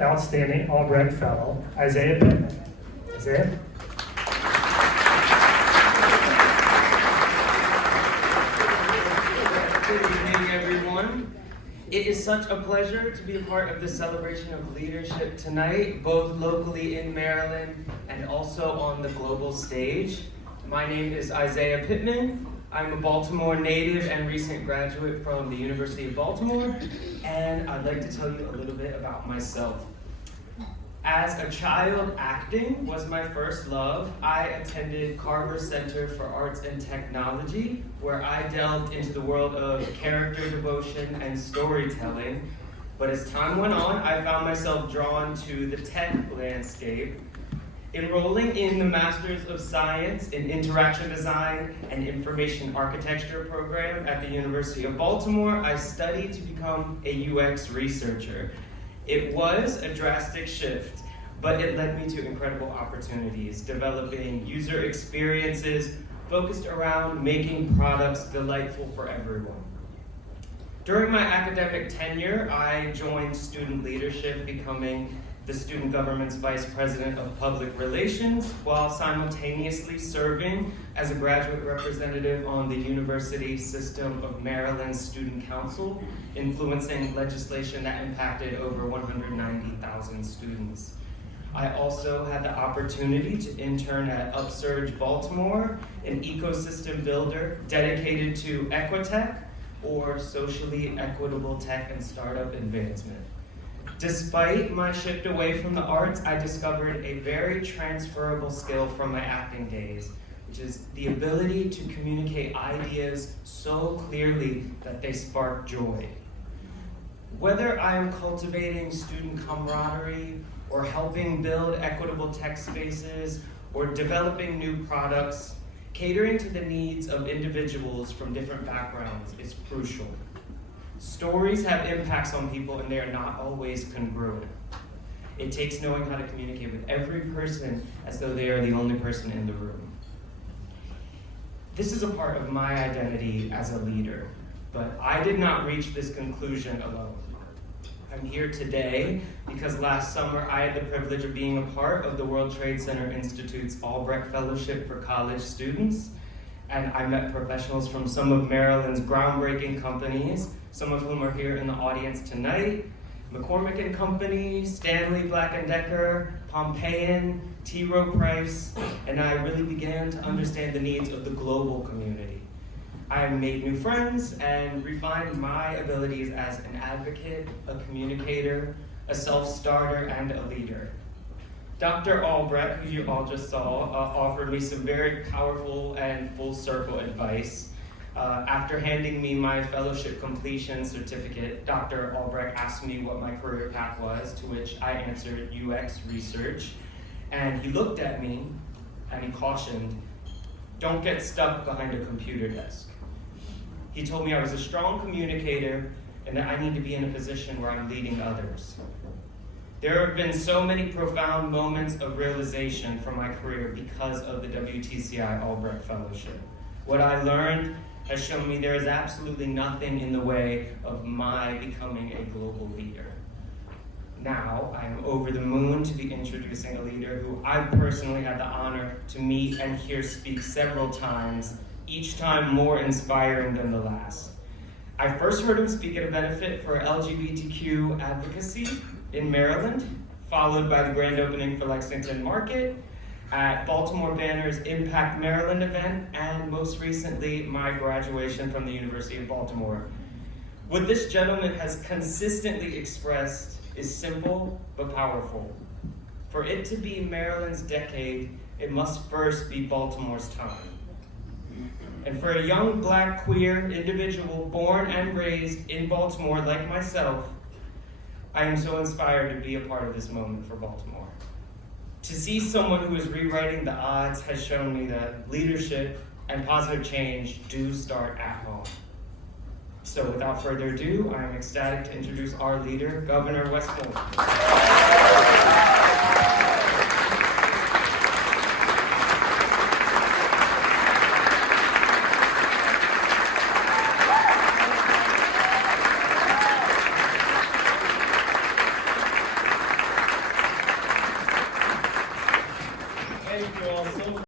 Outstanding Albrecht Fellow, Isaiah Pittman. Isaiah? Good evening, everyone. It is such a pleasure to be a part of this celebration of leadership tonight, both locally in Maryland and also on the global stage. My name is Isaiah Pittman. I'm a Baltimore native and recent graduate from the University of Baltimore, and I'd like to tell you a little bit about myself. As a child, acting was my first love. I attended Carver Center for Arts and Technology, where I delved into the world of character devotion and storytelling. But as time went on, I found myself drawn to the tech landscape. Enrolling in the Master's of Science in Interaction Design and Information Architecture program at the University of Baltimore, I studied to become a UX researcher. It was a drastic shift, but it led me to incredible opportunities, developing user experiences focused around making products delightful for everyone. During my academic tenure, I joined student leadership, becoming the student government's vice president of public relations, while simultaneously serving as a graduate representative on the University System of Maryland's Student Council, influencing legislation that impacted over 190,000 students. I also had the opportunity to intern at Upsurge Baltimore, an ecosystem builder dedicated to Equitech, or socially equitable tech and startup advancement. Despite my shift away from the arts, I discovered a very transferable skill from my acting days, which is the ability to communicate ideas so clearly that they spark joy. Whether I am cultivating student camaraderie, or helping build equitable tech spaces, or developing new products, catering to the needs of individuals from different backgrounds is crucial. Stories have impacts on people, and they are not always congruent. It takes knowing how to communicate with every person as though they are the only person in the room. This is a part of my identity as a leader, but I did not reach this conclusion alone. I'm here today because last summer I had the privilege of being a part of the World Trade Center Institute's Albrecht Fellowship for college students, and I met professionals from some of Maryland's groundbreaking companies, some of whom are here in the audience tonight: McCormick & Company, Stanley Black & Decker, Pompeian, T. Rowe Price, and I really began to understand the needs of the global community. I made new friends and refined my abilities as an advocate, a communicator, a self-starter, and a leader. Dr. Albrecht, who you all just saw, offered me some very powerful and full-circle advice. After handing me my fellowship completion certificate, Dr. Albrecht asked me what my career path was, to which I answered UX research. And he looked at me and he cautioned, "Don't get stuck behind a computer desk." He told me I was a strong communicator and that I need to be in a position where I'm leading others. There have been so many profound moments of realization from my career because of the WTCI Albrecht Fellowship. What I learned has shown me there is absolutely nothing in the way of my becoming a global leader. Now, I am over the moon to be introducing a leader who I've personally had the honor to meet and hear speak several times, each time more inspiring than the last. I first heard him speak at a benefit for LGBTQ advocacy in Maryland, followed by the grand opening for Lexington Market, at Baltimore Banner's Impact Maryland event, and most recently, my graduation from the University of Baltimore. What this gentleman has consistently expressed is simple but powerful. For it to be Maryland's decade, it must first be Baltimore's time. And for a young Black queer individual born and raised in Baltimore like myself, I am so inspired to be a part of this moment for Baltimore. To see someone who is rewriting the odds has shown me that leadership and positive change do start at home. So without further ado, I am ecstatic to introduce our leader, Governor Westmoreland. Thank you all so much.